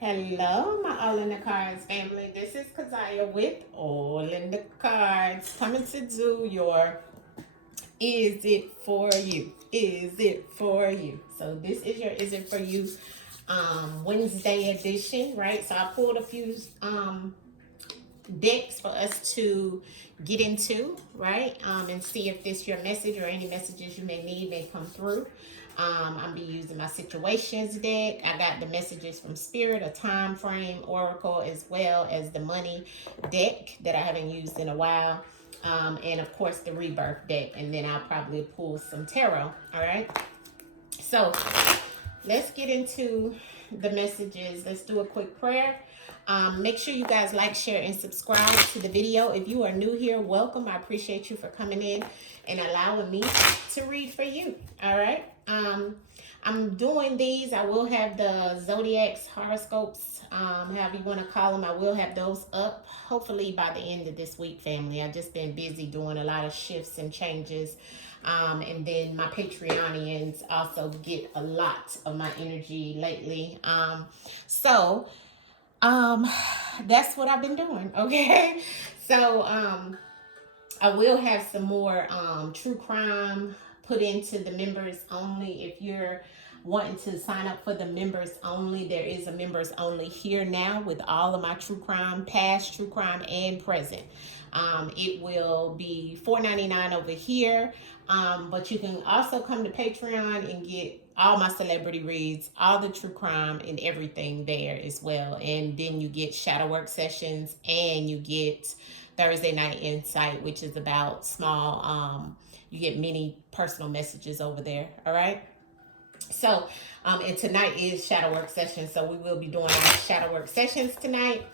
Hello, my All in the Cards family. This is Kazaya with All in the Cards, coming to do your Is It For You? Is It For You? So this is your Is It For You Wednesday edition, right? So I pulled a few decks for us to get into, right? And see if this your message or any messages you may need may come through. I'm be using my situations deck. I got the messages from Spirit, a time frame oracle, as well as the money deck that I haven't used in a while. And of course the rebirth deck, and then I'll probably pull some tarot. All right. So let's get into the messages. Let's do a quick prayer. Make sure you guys like, share, and subscribe to the video. If you are new here, welcome. I appreciate you for coming in and allowing me to read for you. All right. I'm doing these. I will have the zodiacs, horoscopes, however you want to call them. I will have those up hopefully by the end of this week, family. I've just been busy doing a lot of shifts and changes. And then my Patreonians also get a lot of my energy lately. So that's what I've been doing. Okay. So, I will have some more, true crime put into the members only. If you're wanting to sign up for the members only, there is a members only here now with all of my true crime, past true crime and present. It will be $4.99 over here. But you can also come to Patreon and get all my celebrity reads, all the true crime and everything there as well. And then you get shadow work sessions, and you get Thursday Night Insight, which is about small, you get many personal messages over there. All right. So, and tonight is shadow work session. So we will be doing our shadow work sessions tonight.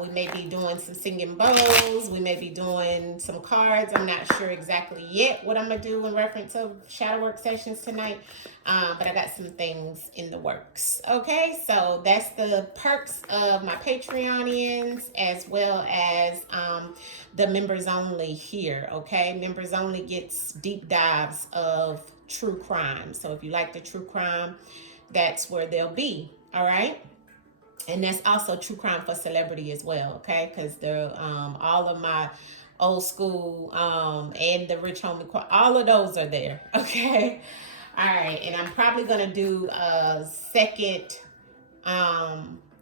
We may be doing some singing bowls. We may be doing some cards. I'm not sure exactly yet what I'm going to do in reference of shadow work sessions tonight. But I got some things in the works. Okay, so that's the perks of my Patreonians, as well as the members only here. Okay, members only gets deep dives of true crime. So if you like the true crime, that's where they'll be. All right. And that's also true crime for celebrity as well, okay? Because they're all of my old school and the rich homie, all of those are there, okay? All right, and I'm probably gonna do a second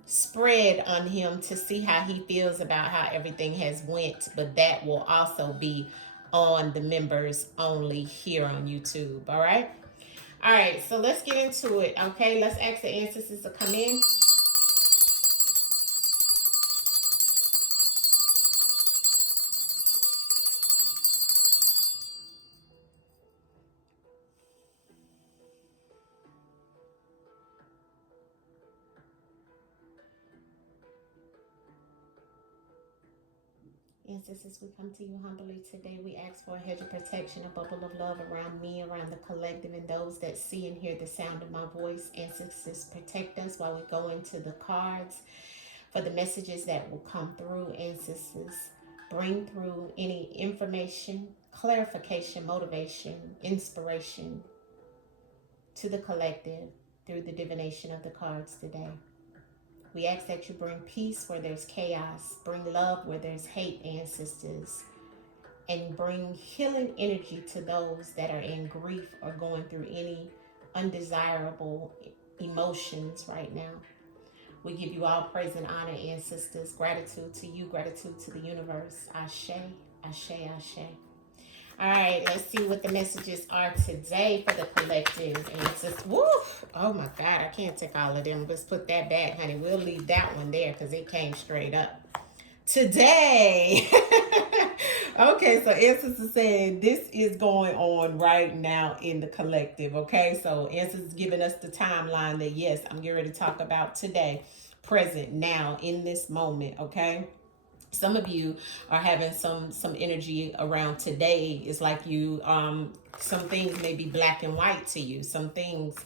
spread on him to see how he feels about how everything has went, but that will also be on the members only here on YouTube. All right. All right, so let's get into it. Okay, let's ask the ancestors to come in. Ancestors, we come to you humbly today. We ask for a hedge of protection, a bubble of love around me, around the collective, and those that see and hear the sound of my voice. Ancestors, protect us while we go into the cards for the messages that will come through. Ancestors, bring through any information, clarification, motivation, inspiration to the collective through the divination of the cards today. We ask that you bring peace where there's chaos, bring love where there's hate, ancestors, and bring healing energy to those that are in grief or going through any undesirable emotions right now. We give you all praise and honor, ancestors. Gratitude to you, gratitude to the universe. Ashe, ashe, ashe. All right, let's see what the messages are today for the collective. And it's just, woo, oh my God, I can't take all of them. Let's put that back, honey. We'll leave that one there because it came straight up. Today, okay, so Answers is saying this is going on right now in the collective, okay? So Answers is giving us the timeline that, yes, I'm getting ready to talk about today, present, now, in this moment, okay? Some of you are having some energy around today. It's like you Some things may be black and white to you. Some things,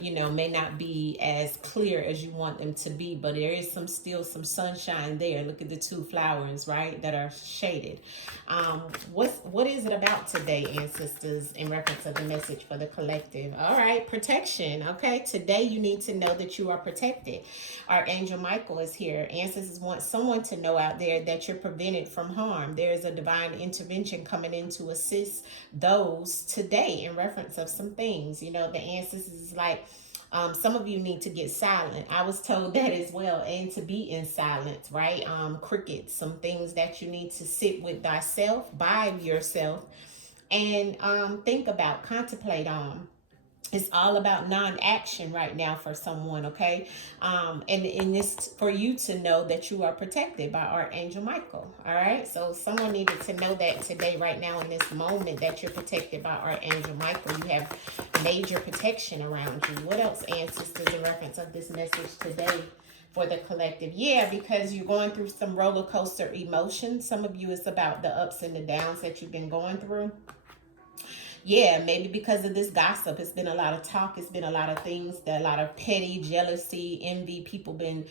may not be as clear as you want them to be, but there is still some sunshine there. Look at the two flowers, right, that are shaded. What is it about today, ancestors, in reference to the message for the collective? All right, protection. Okay, today you need to know that you are protected. Archangel Michael is here. Ancestors want someone to know out there that you're prevented from harm. There is a divine intervention coming in to assist those today in reference of some things. The ancestors is like, some of you need to get silent. I was told that as well, and to be in silence, right? Crickets, some things that you need to sit with thyself, by yourself, and think about, contemplate on. It's all about non-action right now for someone, okay? And it's for you to know that you are protected by Archangel Michael, all right? So someone needed to know that today, right now, in this moment, that you're protected by Archangel Michael. You have major protection around you. What else, ancestors, in reference of this message today for the collective? Yeah, because you're going through some roller coaster emotions. Some of you, it's about the ups and the downs that you've been going through. Yeah, maybe because of this gossip, it's been a lot of talk. It's been a lot of things, a lot of petty jealousy, envy. People been,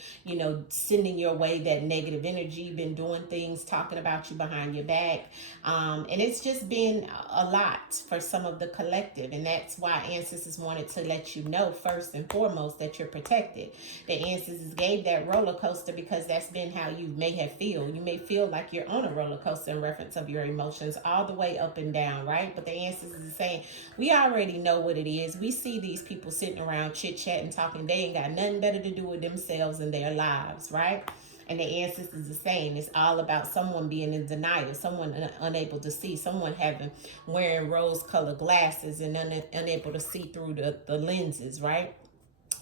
sending your way that negative energy, been doing things, talking about you behind your back. And it's just been a lot for some of the collective. And that's why ancestors wanted to let you know, first and foremost, that you're protected. The ancestors gave that roller coaster because that's been how you may have feel. You may feel like you're on a roller coaster in reference of your emotions, all the way up and down, right? But the ancestors is saying, we already know what it is. We see these people sitting around chit-chatting, talking. They ain't got nothing better to do with themselves and their lives, right? And the ancestors are saying it's all about someone being in denial, someone unable to see, someone wearing rose-colored glasses and unable to see through the lenses, right?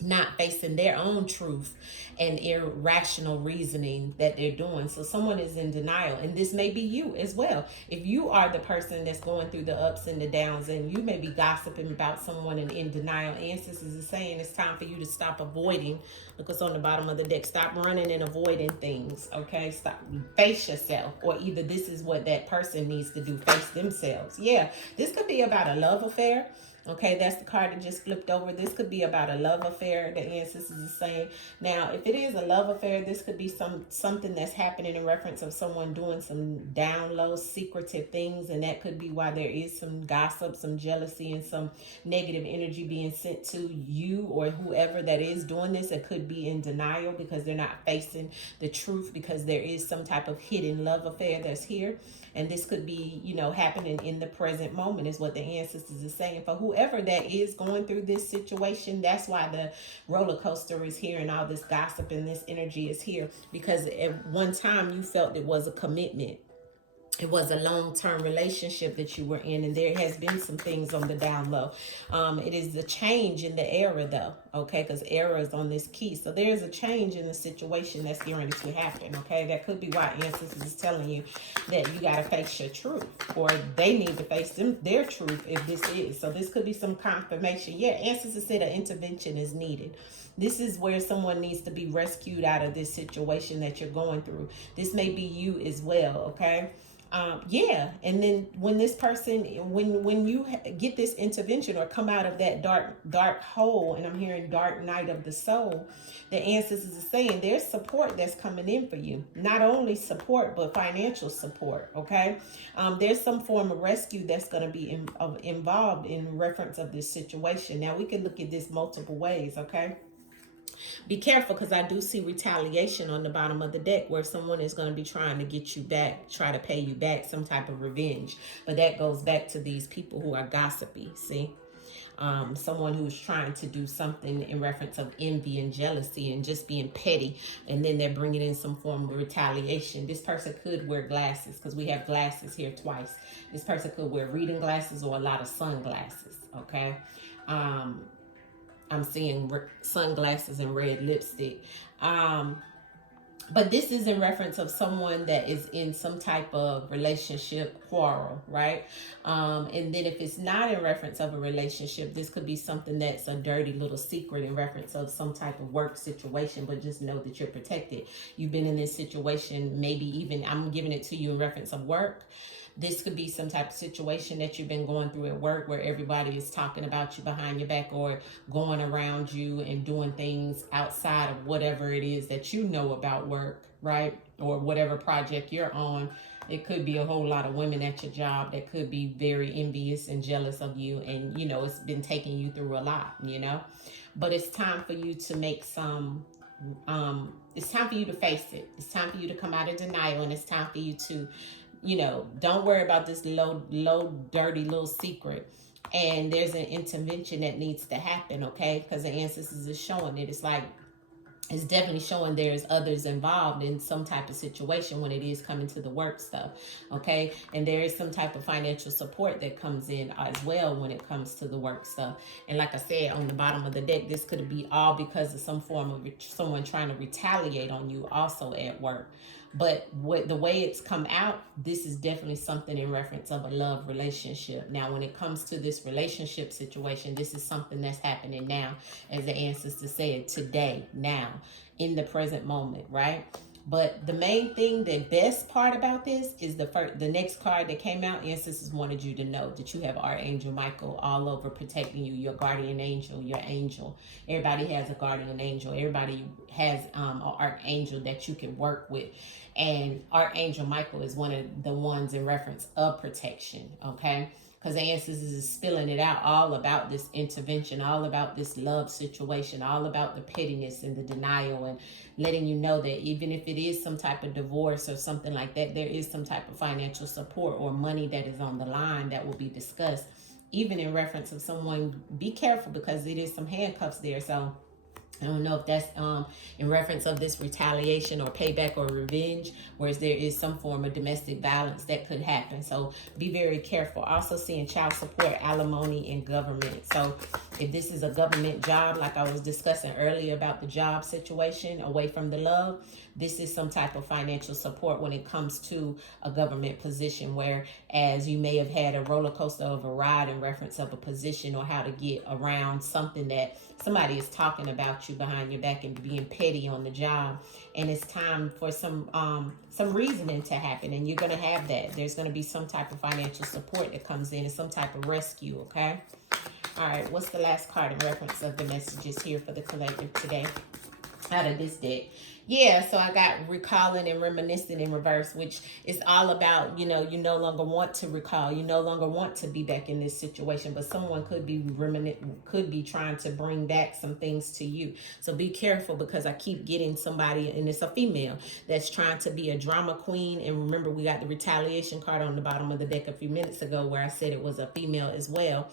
Not facing their own truth and irrational reasoning that they're doing. So someone is in denial, and this may be you as well. If you are the person that's going through the ups and the downs, and you may be gossiping about someone and in denial, ancestors are saying it's time for you to stop avoiding. Look what's on the bottom of the deck. Stop running and avoiding things, okay? Stop. Face yourself, or either this is what that person needs to do, face themselves. Yeah, this could be about a love affair. Okay, that's the card that just flipped over. This could be about a love affair, the ancestors is saying. Now, if it is a love affair, this could be something that's happening in reference of someone doing some down low, secretive things, and that could be why there is some gossip, some jealousy, and some negative energy being sent to you or whoever that is doing this. It could be in denial because they're not facing the truth, because there is some type of hidden love affair that's here. And this could be, happening in the present moment, is what the ancestors are saying. For whoever that is going through this situation, that's why the roller coaster is here and all this gossip and this energy is here. Because at one time you felt it was a commitment. It was a long-term relationship that you were in, and there has been some things on the down low. It is the change in the era, though, okay, because era is on this key. So there is a change in the situation that's getting ready to happen, okay? That could be why ancestors is telling you that you got to face your truth, or they need to face their truth if this is. So this could be some confirmation. Yeah, ancestors said an intervention is needed. This is where someone needs to be rescued out of this situation that you're going through. This may be you as well, okay? Yeah, and then when this person, when you get this intervention or come out of that dark hole, and I'm hearing dark night of the soul, the ancestors are saying there's support that's coming in for you. Not only support, but financial support, okay? There's some form of rescue that's going to be involved in reference of this situation. Now, we can look at this multiple ways, okay? Be careful, because I do see retaliation on the bottom of the deck, where someone is going to be trying to get you back, try to pay you back, some type of revenge. But that goes back to these people who are gossipy, see? Someone who's trying to do something in reference of envy and jealousy and just being petty, and then they're bringing in some form of retaliation. This person could wear glasses, because we have glasses here twice. This person could wear reading glasses or a lot of sunglasses, okay? I'm seeing sunglasses and red lipstick. But this is in reference of someone that is in some type of relationship quarrel, right? And then if it's not in reference of a relationship, this could be something that's a dirty little secret in reference of some type of work situation, but just know that you're protected. You've been in this situation, maybe even, I'm giving it to you in reference of work. This could be some type of situation that you've been going through at work where everybody is talking about you behind your back or going around you and doing things outside of whatever it is that you know about work, right? Or whatever project you're on. It could be a whole lot of women at your job that could be very envious and jealous of you, and it's been taking you through a lot, but it's time for you to make some it's time for you to face it. It's time for you to come out of denial, and it's time for you to don't worry about this low dirty little secret. And there's an intervention that needs to happen, okay? Because the ancestors is showing it. It's definitely showing there's others involved in some type of situation when it is coming to the work stuff, okay? And there is some type of financial support that comes in as well when it comes to the work stuff. And like I said, on the bottom of the deck, this could be all because of some form of someone trying to retaliate on you also at work. But the way it's come out, this is definitely something in reference of a love relationship. Now, when it comes to this relationship situation, this is something that's happening now, as the ancestors said, today, now, in the present moment, right? But the main thing, the best part about this is the next card that came out. Ancestors wanted you to know that you have Archangel Michael all over protecting you, your guardian angel, your angel. Everybody has a guardian angel. Everybody has an archangel that you can work with. And Archangel Michael is one of the ones in reference of protection, okay? Because the ancestors is spilling it out all about this intervention, all about this love situation, all about the pettiness and the denial, and letting you know that even if it is some type of divorce or something like that, there is some type of financial support or money that is on the line that will be discussed. Even in reference of someone, be careful because it is some handcuffs there. So I don't know if that's in reference of this retaliation or payback or revenge, whereas there is some form of domestic violence that could happen. So be very careful. Also seeing child support, alimony, and government. So if this is a government job, like I was discussing earlier about the job situation away from the love, this is some type of financial support when it comes to a government position, where as you may have had a roller coaster of a ride in reference of a position or how to get around something that somebody is talking about you behind your back and being petty on the job, and it's time for some reasoning to happen, and you're going to have that. There's going to be some type of financial support that comes in and some type of rescue, okay? All right, what's the last card in reference of the messages here for the collective today out of this deck? Yeah, so I got recalling and reminiscing in reverse, which is all about, you no longer want to recall. You no longer want to be back in this situation, but someone could be trying to bring back some things to you. So be careful, because I keep getting somebody, and it's a female, that's trying to be a drama queen. And remember, we got the retaliation card on the bottom of the deck a few minutes ago where I said it was a female as well.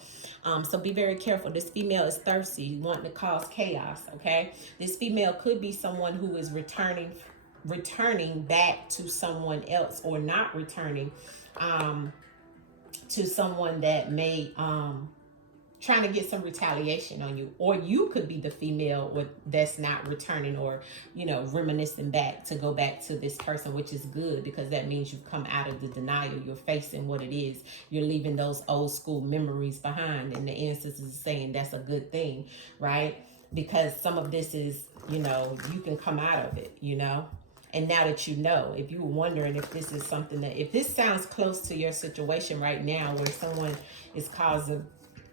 So be very careful. This female is thirsty, wanting to cause chaos, okay? This female could be someone who is returning back to someone else, or not returning to someone that may trying to get some retaliation on you. Or you could be the female that's not returning, or reminiscing back to go back to this person, which is good, because that means you've come out of the denial. You're facing what it is. You're leaving those old school memories behind, and the ancestors is saying that's a good thing, right? Because some of this is, you can come out of it, And now that if you were wondering if this is something if this sounds close to your situation right now, where someone is causing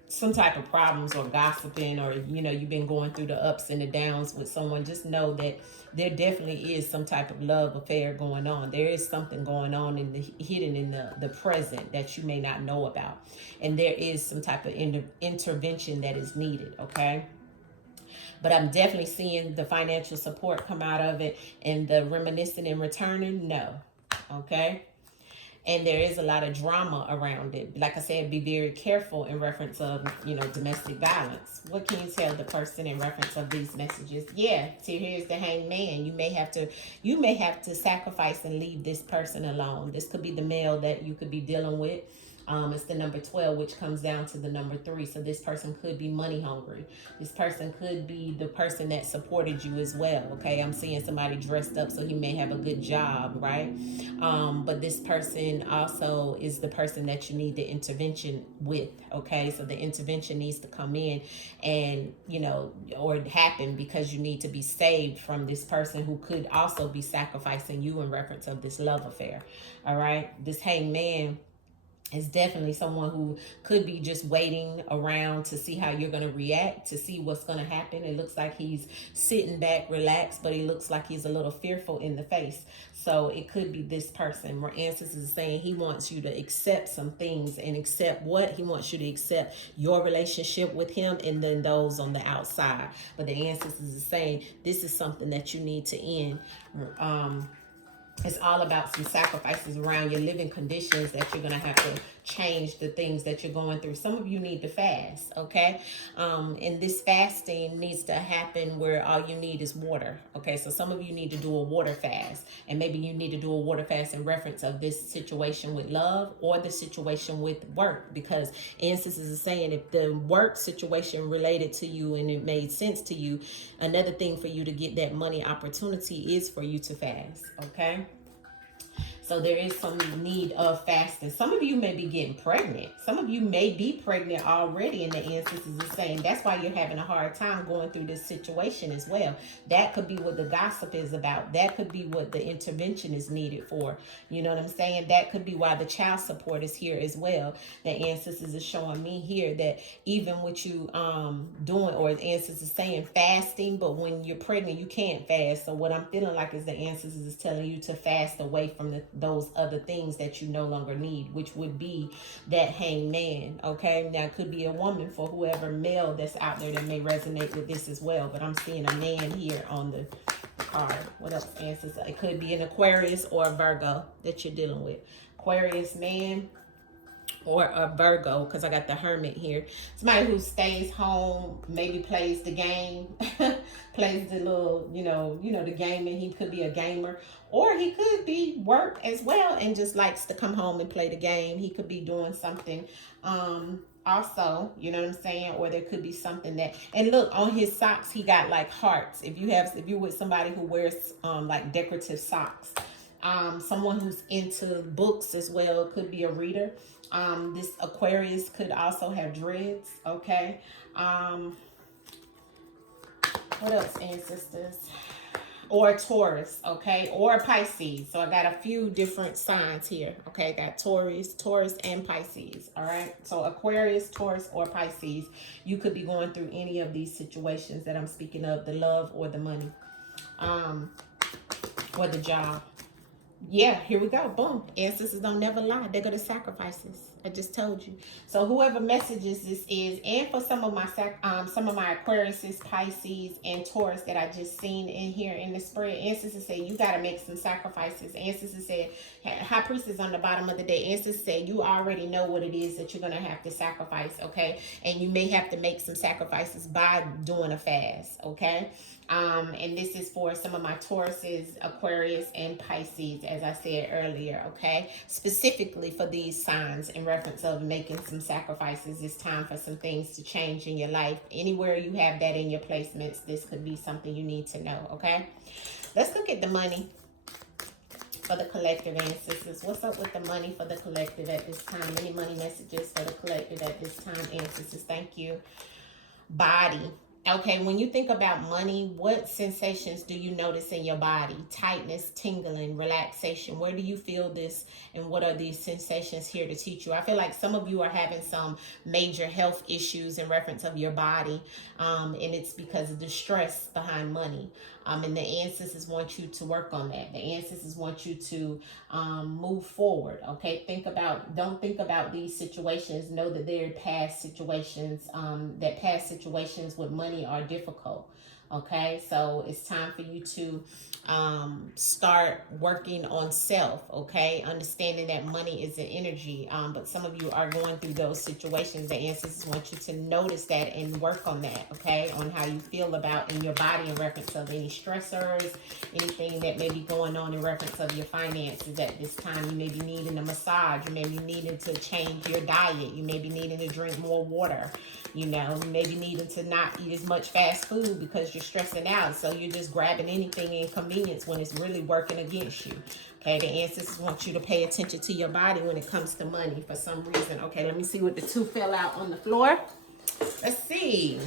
some type of problems or gossiping, or, you've been going through the ups and the downs with someone, just know that there definitely is some type of love affair going on. There is something going on hidden in the present that you may not know about. And there is some type of intervention that is needed, okay? But I'm definitely seeing the financial support come out of it, and the reminiscing and returning, no. Okay? And there is a lot of drama around it. Like I said, be very careful in reference of, domestic violence. What can you tell the person in reference of these messages? Yeah, see, here's the Hanged Man. You may have to sacrifice and leave this person alone. This could be the male that you could be dealing with. It's the number 12, which comes down to the number 3. So this person could be money hungry. This person could be the person that supported you as well. Okay, I'm seeing somebody dressed up, so he may have a good job, right? But this person also is the person that you need the intervention with. Okay, so the intervention needs to come in and, or happen because you need to be saved from this person who could also be sacrificing you in reference of this love affair. All right, this Hanged Man Is definitely someone who could be just waiting around to see how you're going to react, to see what's going to happen. It looks like he's sitting back, relaxed, but he looks like he's a little fearful in the face. So it could be this person where ancestors is saying he wants you to accept some things. And accept what? He wants you to accept your relationship with him and then those on the outside. But the ancestors is saying this is something that you need to end. It's all about some sacrifices around your living conditions that you're going to have to change the things that you're going through. Some of you need to fast, okay? And this fasting needs to happen where all you need is water, okay? So some of you need to do a water fast, and maybe you need to do a water fast in reference of this situation with love or the situation with work, because ancestors are saying if the work situation related to you and it made sense to you, another thing for you to get that money opportunity is for you to fast, okay? So there is some need of fasting. Some of you may be getting pregnant. Some of you may be pregnant already, and the ancestors are saying that's why you're having a hard time going through this situation as well. That could be what the gossip is about. That could be what the intervention is needed for. You know what I'm saying? That could be why the child support is here as well. The ancestors are showing me here that even with you doing, or the ancestors saying fasting, but when you're pregnant, you can't fast. So what I'm feeling like is the ancestors is telling you to fast away from those other things that you no longer need, which would be that hangman, okay? Now, it could be a woman for whoever male that's out there that may resonate with this as well, but I'm seeing a man here on the card. What else, ancestors? It could be an Aquarius or a Virgo that you're dealing with. Aquarius man or a Virgo, because I got the Hermit here. Somebody who stays home, maybe plays the game, plays the little, the game, and he could be a gamer, or he could be work as well and just likes to come home and play the game. He could be doing something also, you know what I'm saying? Or there could be something that, and look, on his socks he got like hearts. If you're with somebody who wears like decorative socks, someone who's into books as well, could be a reader. This Aquarius could also have dreads, okay? What else, ancestors? Or Taurus, okay? Or Pisces. So I got a few different signs here, okay? Got Taurus and Pisces, all right? So Aquarius, Taurus, or Pisces. You could be going through any of these situations that I'm speaking of, the love or the money, or the job. Yeah, here we go. Boom. Ancestors don't never lie. They're going to sacrifices. I just told you. So whoever messages this is, and for some of my Aquariuses, Pisces, and Taurus that I just seen in here in the spread, ancestors say you got to make some sacrifices. Ancestors said, High Priestess on the bottom of the day. Ancestors said you already know what it is that you're going to have to sacrifice, okay? And you may have to make some sacrifices by doing a fast, okay? And this is for some of my Tauruses, Aquarius, and Pisces, as I said earlier, okay? Specifically for these signs in reference of making some sacrifices. It's time for some things to change in your life. Anywhere you have that in your placements, this could be something you need to know, okay? Let's look at the money for the collective, ancestors. What's up with the money for the collective at this time? Any money messages for the collective at this time, ancestors? Thank you. Body. Okay, when you think about money, what sensations do you notice in your body? Tightness, tingling, relaxation. Where do you feel this, and what are these sensations here to teach you? I feel like some of you are having some major health issues in reference of your body, and it's because of the stress behind money. And the ancestors want you to work on that. The ancestors want you to move forward, okay? Don't think about these situations. Know that they're past situations, that past situations with money are difficult, okay? So it's time for you to start working on self, okay? Understanding that money is an energy, but some of you are going through those situations. The ancestors want you to notice that and work on that, okay? On how you feel about in your body in reference of any stressors, anything that may be going on in reference of your finances at this time. You may be needing a massage. You may be needing to change your diet. You may be needing to drink more water. You may be needing to not eat as much fast food because you're stressing out. So you're just grabbing anything inconvenience when it's really working against you. Okay, the ancestors want you to pay attention to your body when it comes to money for some reason. Okay, let me see what the two fell out on the floor. Let's see.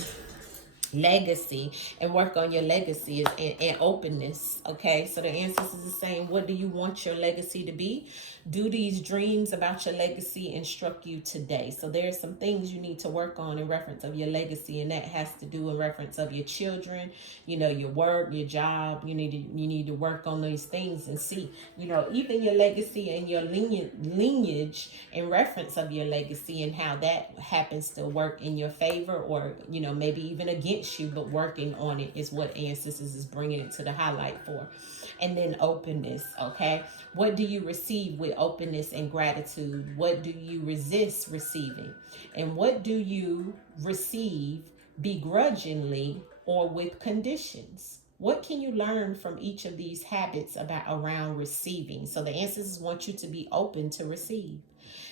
legacy, and work on your legacy and openness. Okay, so the ancestors is saying, what do you want your legacy to be? Do these dreams about your legacy instruct you today? So there are some things you need to work on in reference of your legacy, and that has to do in reference of your children, your work, your job. You need to work on these things and see, even your legacy and your lineage in reference of your legacy, and how that happens to work in your favor, or maybe even against you, but working on it is what ancestors is bringing it to the highlight for. And then openness. Okay, what do you receive with openness and gratitude? What do you resist receiving? And what do you receive begrudgingly or with conditions? What can you learn from each of these habits around receiving? So the ancestors want you to be open to receive.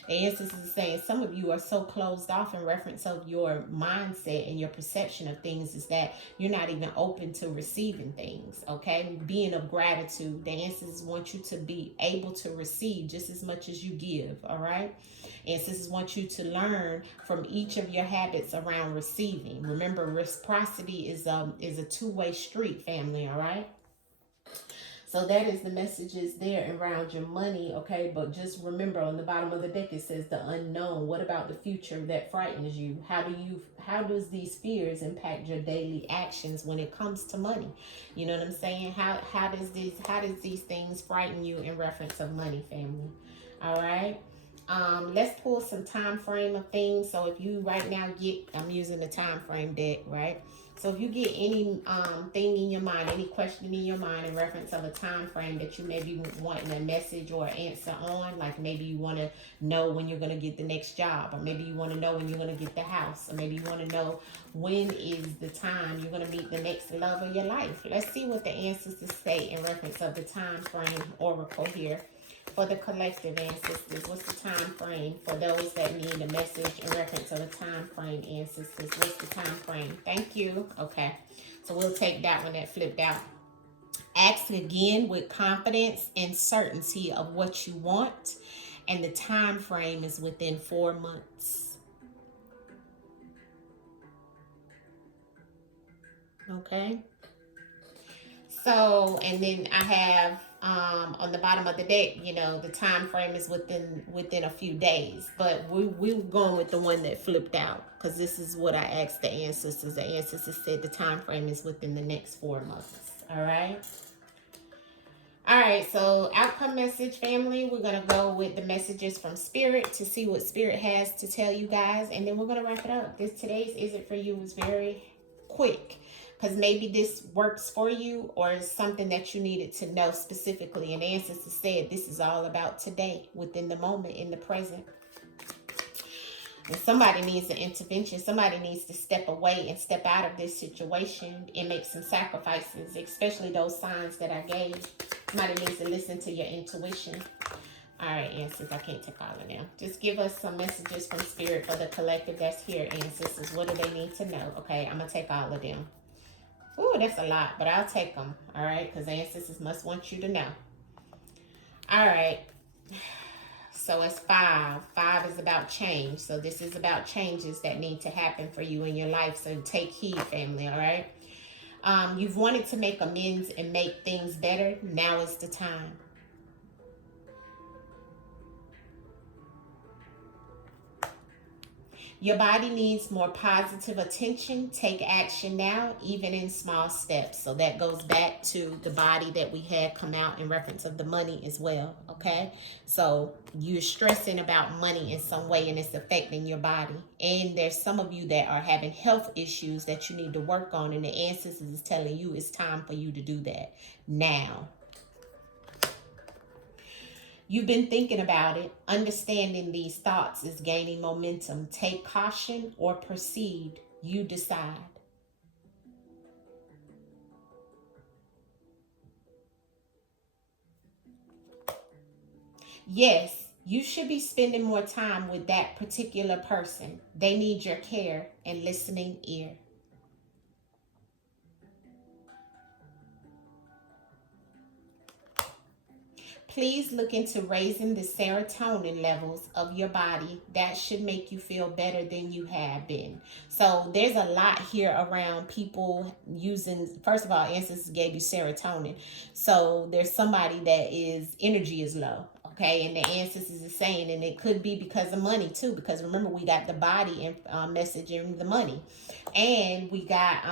The ancestors is saying some of you are so closed off in reference of your mindset and your perception of things, is that you're not even open to receiving things. Okay, being of gratitude, the ancestors want you to be able to receive just as much as you give. All right, ancestors want you to learn from each of your habits around receiving. Remember, reciprocity is a two-way street, family. All right. So that is the messages there around your money, okay? But just remember, on the bottom of the deck it says the unknown. What about the future that frightens you? How does these fears impact your daily actions when it comes to money? You know what I'm saying? How does these things frighten you in reference of money, family? All right. Let's pull some time frame of things. So if you right now I'm using the time frame deck, right? So if you get any thing in your mind, any question in your mind in reference of a time frame that you may be wanting a message or answer on, like maybe you want to know when you're going to get the next job, or maybe you want to know when you're going to get the house, or maybe you want to know when is the time you're going to meet the next love of your life. Let's see what the ancestors say in reference of the time frame oracle here. For the collective ancestors, what's the time frame for those that need a message in reference to the time frame, ancestors? What's the time frame? Thank you. Okay, so we'll take that one that flipped out. Ask again with confidence and certainty of what you want, and the time frame is within 4 months. Okay. So, and then I have on the bottom of the deck, the time frame is within a few days. But we're going with the one that flipped out, because this is what I asked the ancestors. The ancestors said the time frame is within the next 4 months. All right. All right, so outcome message, family. We're going to go with the messages from Spirit to see what Spirit has to tell you guys. And then we're going to wrap it up. Today's Is It For You was very quick, because maybe this works for you, or is something that you needed to know specifically. And the ancestor said this is all about today, within the moment, in the present. And somebody needs an intervention. Somebody needs to step away and step out of this situation and make some sacrifices, especially those signs that I gave. Somebody needs to listen to your intuition. All right, ancestors, I can't take all of them. Just give us some messages from Spirit for the collective that's here, ancestors. What do they need to know? Okay, I'm going to take all of them. Ooh, that's a lot, but I'll take them. All right, because ancestors must want you to know. All right. So it's 5. 5 is about change. So this is about changes that need to happen for you in your life. So take heed, family, all right? You've wanted to make amends and make things better. Now is the time. Your body needs more positive attention. Take action now, even in small steps. So that goes back to the body that we had come out in reference of the money as well, okay? So you're stressing about money in some way, and it's affecting your body. And there's some of you that are having health issues that you need to work on, and the ancestors is telling you it's time for you to do that now. You've been thinking about it. Understanding these thoughts is gaining momentum. Take caution or proceed. You decide. Yes, you should be spending more time with that particular person. They need your care and listening ear. please look into raising the serotonin levels of your body. That should make you feel better than you have been. So there's a lot here around people using, first of all, ancestors gave you serotonin. So there's somebody that is energy is low. Okay, and the ancestors is saying, and it could be because of money too, because remember we got the body and message and the money, and we got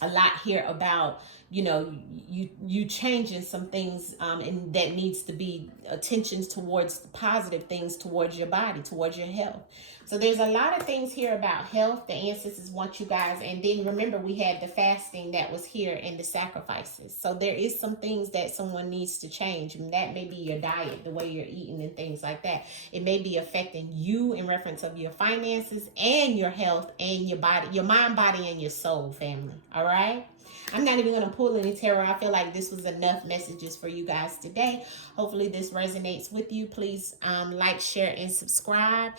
a lot here about, you know, you changing some things, and that needs to be attention towards the positive things towards your body, towards your health. So there's a lot of things here about health. The ancestors want you guys, and then remember we had the fasting that was here and the sacrifices. So there is some things that someone needs to change, and that may be your diet, the way you're eating and things like that. It may be affecting you in reference of your finances and your health and your body, your mind, body, and your soul, family. All right. I'm not even going to pull any tarot. I feel like this was enough messages for you guys today. Hopefully this resonates with you. Please like, share, and subscribe.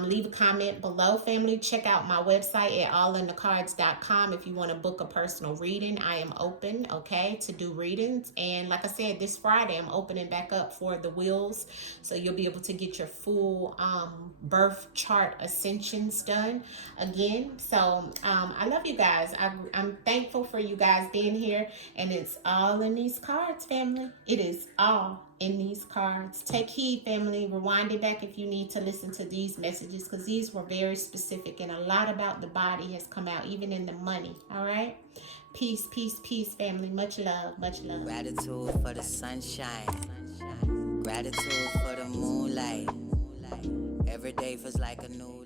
Leave a comment below, family. Check out my website at AllnDaKards.com if you want to book a personal reading. I am open, okay, to do readings. And like I said, this Friday, I'm opening back up for the wheels. So you'll be able to get your full birth chart ascensions done again. So I love you guys. I'm thankful for you guys being here, and it's all in these cards, family. It is all in these cards. Take heed, family. Rewind it back if you need to listen to these messages, because these were very specific, and a lot about the body has come out, even in the money. All right. Peace, peace, peace, family. Much love, much love. Gratitude for the sunshine. Gratitude for the moonlight. Every day feels like a new